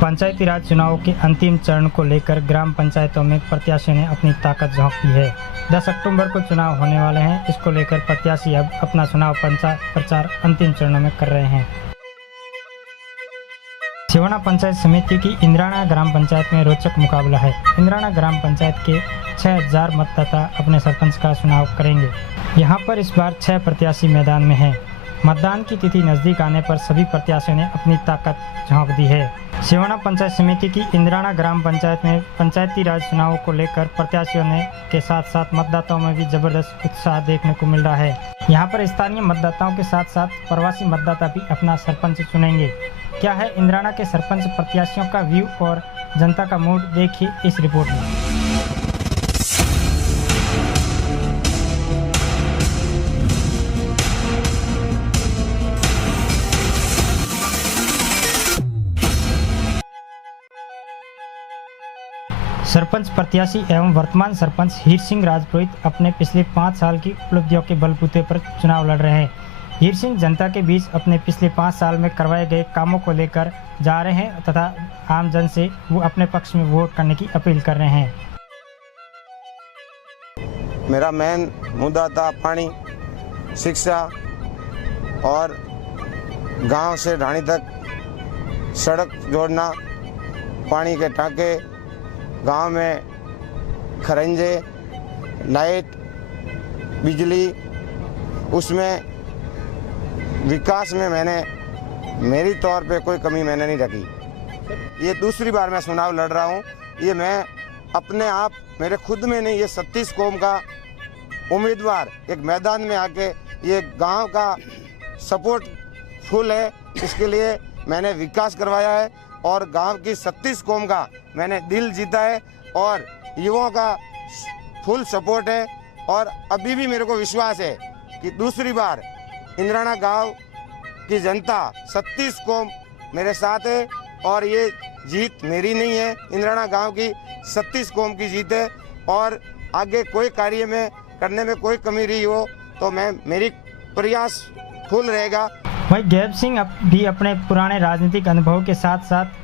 पंचायती राज चुनाव के अंतिम चरण को लेकर ग्राम पंचायतों में प्रत्याशियों ने अपनी ताकत झोंक दी है। 10 अक्टूबर को चुनाव होने वाले हैं। इसको लेकर प्रत्याशी अब अपना चुनाव प्रचार अंतिम चरणों में कर रहे हैं। सिवाना पंचायत समिति की इंद्राना ग्राम पंचायत में रोचक मुकाबला है। इंद्राना ग्राम पंचायत के 6000 मतदाता अपने सरपंच का चुनाव करेंगे। यहाँ पर इस बार 6 प्रत्याशी मैदान में हैं। मतदान की तिथि नजदीक आने पर सभी प्रत्याशियों ने अपनी ताकत झोंक दी है। सिवाना पंचायत समिति की इंद्राना ग्राम पंचायत में पंचायती राज चुनाव को लेकर प्रत्याशियों ने के साथ साथ मतदाताओं में भी जबरदस्त उत्साह देखने को मिल रहा है। यहाँ पर स्थानीय मतदाताओं के साथ साथ प्रवासी मतदाता भी अपना सरपंच चुनेंगे। क्या है इंद्राना के सरपंच प्रत्याशियों का व्यू और जनता का मूड, देखिए इस रिपोर्ट में। सरपंच प्रत्याशी एवं वर्तमान सरपंच हीर सिंह राजपुरोहित अपने पिछले 5 साल की उपलब्धियों के बलबूते पर चुनाव लड़ रहे हैं। हीर सिंह जनता के बीच अपने पिछले 5 साल में करवाए गए कामों को लेकर जा रहे हैं तथा आम जन से वो अपने पक्ष में वोट करने की अपील कर रहे हैं। मेरा मेन मुद्दा था पानी, शिक्षा और गांव से ढाणी तक सड़क जोड़ना, पानी के टाँके, गांव में खरंजे, लाइट, बिजली, उसमें विकास में मैंने मेरी तौर पे कोई कमी मैंने नहीं रखी। ये दूसरी बार मैं चुनाव लड़ रहा हूँ। ये मैं अपने आप, मेरे खुद में नहीं, ये 36 कौम का उम्मीदवार एक मैदान में आके ये गांव का सपोर्ट फुल है। इसके लिए मैंने विकास करवाया है और गांव की 36 कौम का मैंने दिल जीता है और युवाओं का फुल सपोर्ट है। और अभी भी मेरे को विश्वास है कि दूसरी बार इंद्राना गांव की जनता 36 कौम मेरे साथ है और ये जीत मेरी नहीं है, इंद्राना गांव की 36 कौम की जीत है। और आगे कोई कार्य में करने में कोई कमी रही हो तो मेरी प्रयास फुल रहेगा। वहीं गैब सिंह भी अपने पुराने राजनीतिक अनुभव के साथ साथ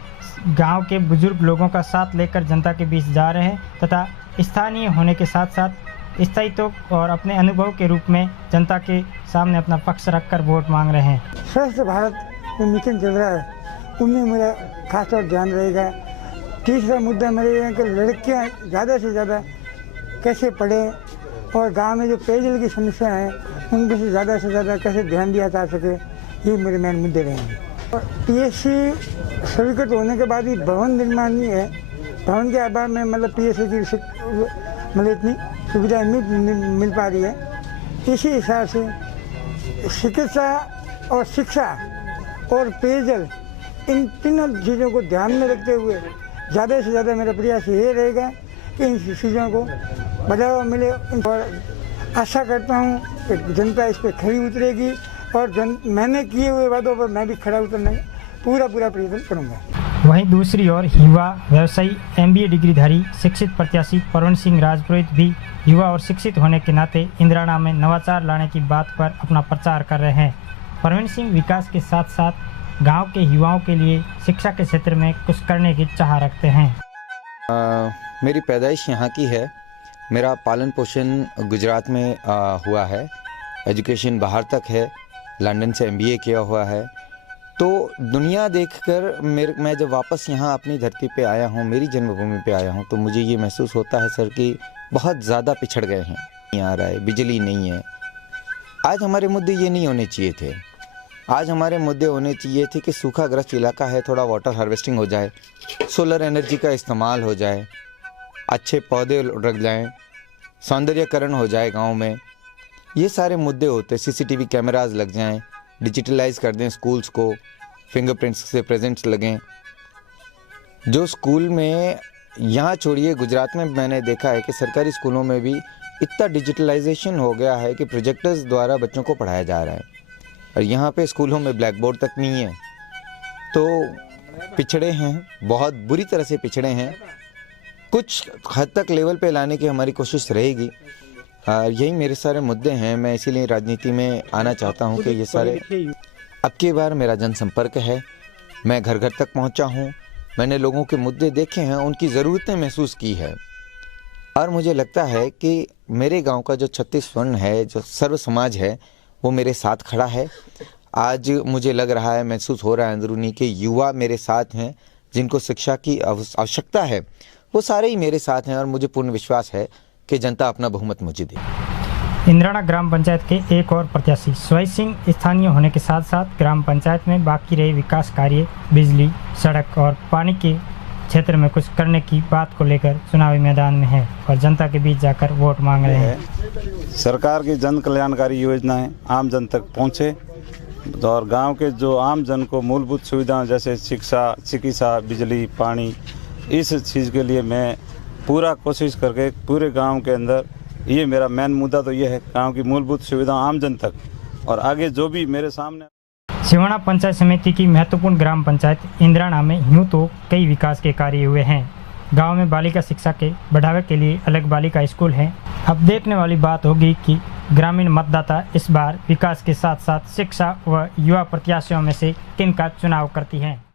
गांव के बुजुर्ग लोगों का साथ लेकर जनता के बीच जा रहे हैं तथा स्थानीय होने के साथ साथ स्थायित्व और अपने अनुभव के रूप में जनता के सामने अपना पक्ष रखकर वोट मांग रहे हैं। स्वस्थ भारत जो मिशन चल रहा है उनमें मेरा खास तौर ध्यान रहेगा। तीसरा मुद्दा मेरे है कि लड़कियां ज़्यादा से ज़्यादा कैसे पढ़ें और गांव में जो पेयजल की समस्या है उन पर से ज़्यादा कैसे ध्यान दिया जा सके, ये मेरे मेन मुद्दे रहेंगे। और PSC स्वीकृत होने के बाद ही भवन निर्माण नहीं है, भवन के आधार में मतलब PSC की मतलब इतनी सुविधाएं मिल पा रही है। इसी हिसाब से चिकित्सा और शिक्षा और पेयजल, इन तीनों चीज़ों को ध्यान में रखते हुए ज़्यादा से ज़्यादा मेरा प्रयास ये रहेगा कि इन चीज़ों को बढ़ावा मिले। और आशा करता हूँ कि जनता इस पर खरी उतरेगी और मैंने किए हुए वादों पर मैं भी खड़ा उतरने पूरा प्रयत्न करूँगा। वहीं दूसरी ओर युवा व्यवसायी MBA डिग्रीधारी शिक्षित प्रत्याशी परवीन सिंह राजपुरोहित भी युवा और शिक्षित होने के नाते इंद्राना में नवाचार लाने की बात पर अपना प्रचार कर रहे हैं। परवीन सिंह विकास के साथ साथ गांव के युवाओं के लिए शिक्षा के क्षेत्र में कुछ करने की चाह रखते हैं। मेरी पैदाइश यहाँ की है, मेरा पालन पोषण गुजरात में हुआ है, एजुकेशन बाहर तक है, लंदन से MBA किया हुआ है। तो दुनिया देखकर मैं जब वापस यहाँ अपनी धरती पे आया हूँ, मेरी जन्मभूमि पे आया हूँ, तो मुझे ये महसूस होता है सर कि बहुत ज़्यादा पिछड़ गए हैं। नहीं आ रहा है, बिजली नहीं है। आज हमारे मुद्दे ये नहीं होने चाहिए थे। आज हमारे मुद्दे होने चाहिए थे कि सूखाग्रस्त इलाका है, थोड़ा वाटर हार्वेस्टिंग हो जाए, सोलर एनर्जी का इस्तेमाल हो जाए, अच्छे पौधे लग जाएँ, सौंदर्यकरण हो जाए गाँव में। ये सारे मुद्दे होते। CCTV कैमराज लग जाएं, डिजिटलाइज कर दें स्कूल्स को, फिंगरप्रिंट्स से प्रेजेंट्स लगें। जो स्कूल में, यहाँ छोड़िए गुजरात में मैंने देखा है कि सरकारी स्कूलों में भी इतना डिजिटलाइजेशन हो गया है कि प्रोजेक्टर्स द्वारा बच्चों को पढ़ाया जा रहा है और यहाँ पे स्कूलों में ब्लैक बोर्ड तक नहीं है। तो पिछड़े हैं, बहुत बुरी तरह से पिछड़े हैं। कुछ हद तक लेवल पे लाने की हमारी कोशिश रहेगी। यही मेरे सारे मुद्दे हैं। मैं इसीलिए राजनीति में आना चाहता हूं कि ये सारे, अब की बार मेरा जनसंपर्क है, मैं घर घर तक पहुंचा हूं, मैंने लोगों के मुद्दे देखे हैं, उनकी ज़रूरतें महसूस की है। और मुझे लगता है कि मेरे गांव का जो 36 स्वर्ण है, जो सर्व समाज है, वो मेरे साथ खड़ा है। आज मुझे लग रहा है, महसूस हो रहा है अंदरूनी कि युवा मेरे साथ हैं, जिनको शिक्षा की आवश्यकता है, वो सारे ही मेरे साथ हैं और मुझे पूर्ण विश्वास है कि जनता अपना बहुमत मुझे दे। इंद्राणा ग्राम पंचायत के एक और प्रत्याशी स्वै सिंह स्थानीय होने के साथ साथ ग्राम पंचायत में बाकी रहे विकास कार्य, बिजली, सड़क और पानी के क्षेत्र में कुछ करने की बात को लेकर चुनावी मैदान में है और जनता के बीच जाकर वोट मांग रहे हैं। सरकार की जन कल्याणकारी योजनाएं आम जन तक पहुंचे और गांव के जो आम जन को मूलभूत सुविधाएं जैसे शिक्षा, चिकित्सा, बिजली, पानी, इस चीज़ के लिए मैं पूरा कोशिश करके पूरे गांव के अंदर, ये मेरा मेन मुद्दा तो ये है, गांव की मूलभूत सुविधा आम जन तक। और आगे जो भी मेरे सामने सिवाना पंचायत समिति की महत्वपूर्ण ग्राम पंचायत इंद्राणा में यूँ तो कई विकास के कार्य हुए हैं। गांव में बालिका शिक्षा के बढ़ावे के लिए अलग बालिका स्कूल है। अब देखने वाली बात होगी कि ग्रामीण मतदाता इस बार विकास के साथ साथ शिक्षा व युवा प्रत्याशियों में से किन का चुनाव करती हैं।